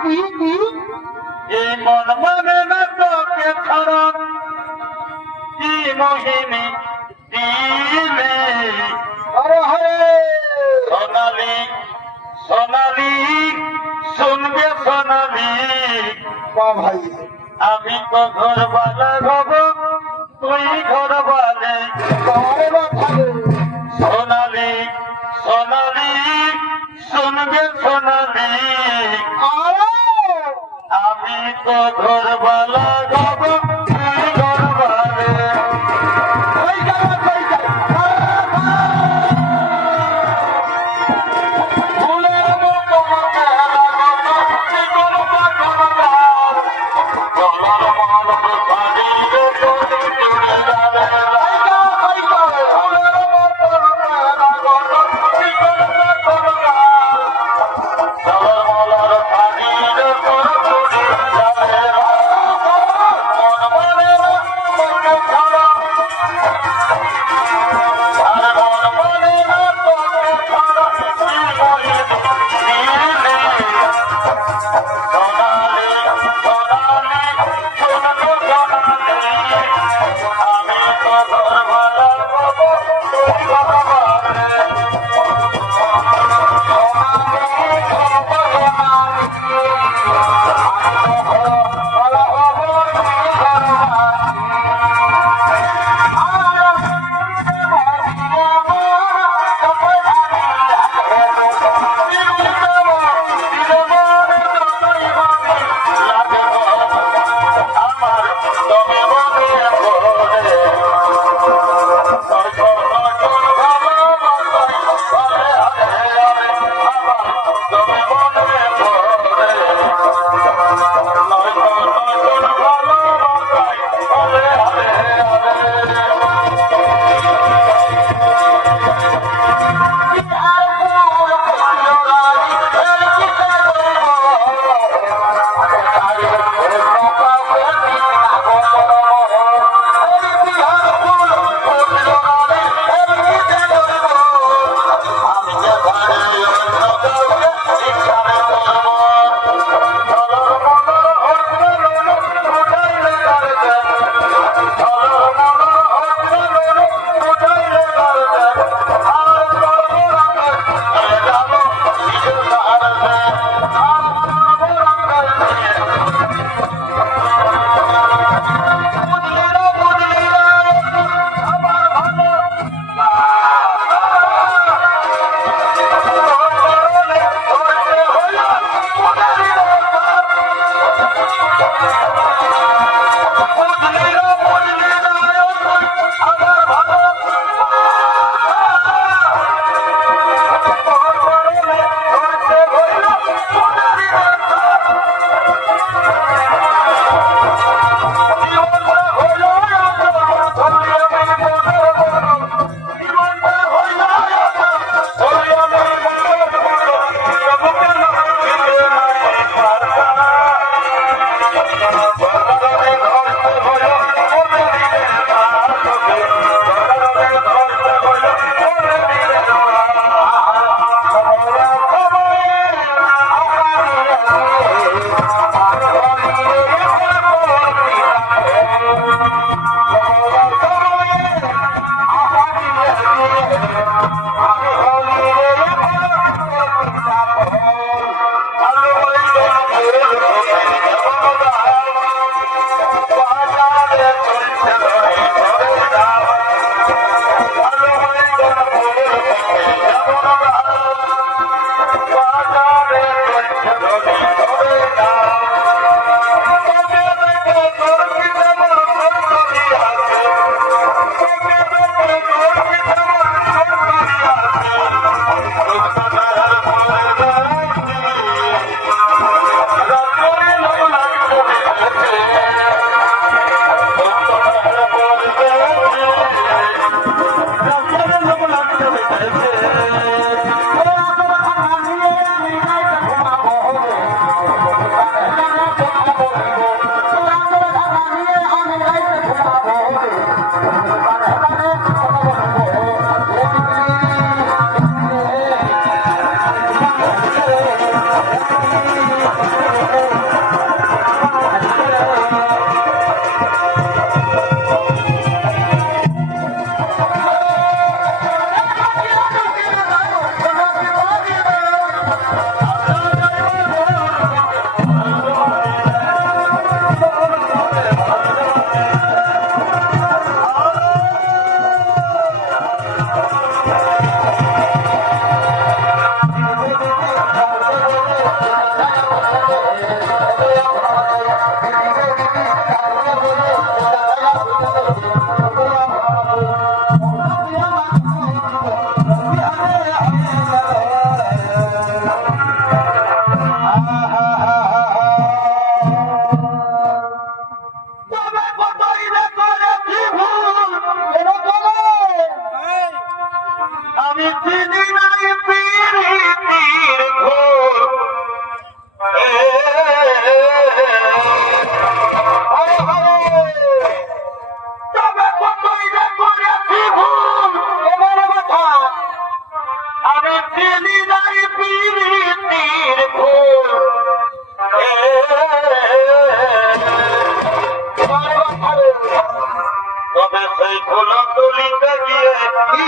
এই মন মানে না তোকে ছাড়া কি মোহিনী দিলে আরে হরে সোনালি সোনালি শুনবে সোনালি ভাই আমি তো ঘর বালা হব তুই ঘর বালে সোনালি সোনালি শুনবে সোনালি। আরে আমি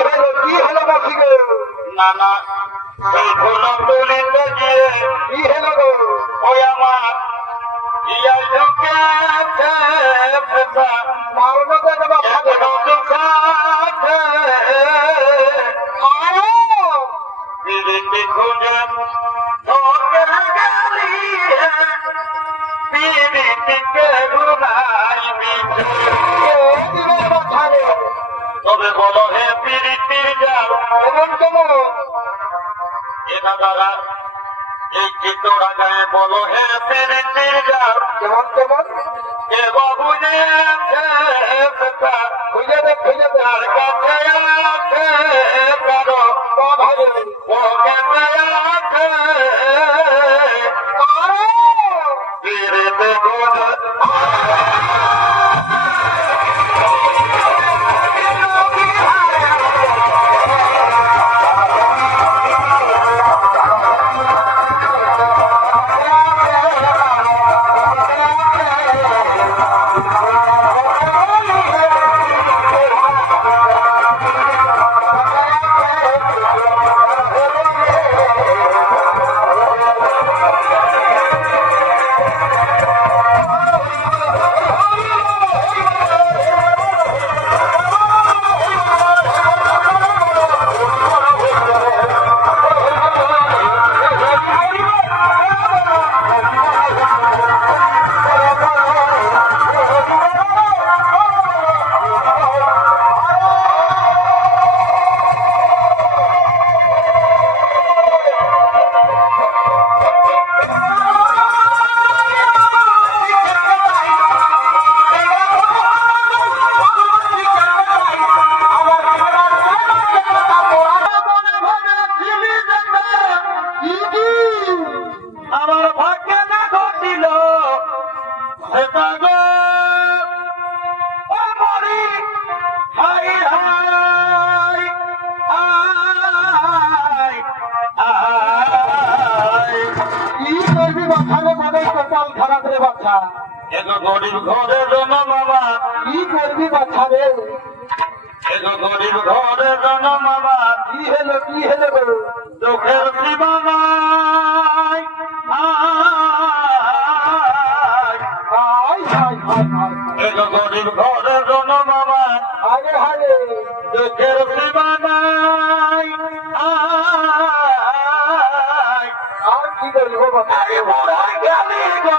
হলো কি হলো বাকি গো? গিয়ে কি হলো ওই আমার ইয়া ঝুঁকে তো দেবা দুঃখাছে আরও পিরিতি খুঁজে এই চিত্তরা গায়ে বলো, হে কেমন কেমন এ বাবু যে খুঁজে দে, খুঁজে তার কাছে আছে, কারও বাছা এগো গরিব ঘরে জন্ম বাবা কি করবি বাছারে এগো গরিব ঘরে জন্ম বাবা কি হলো কি হলো চোখের সীমানায় কি মোরা গেলি গো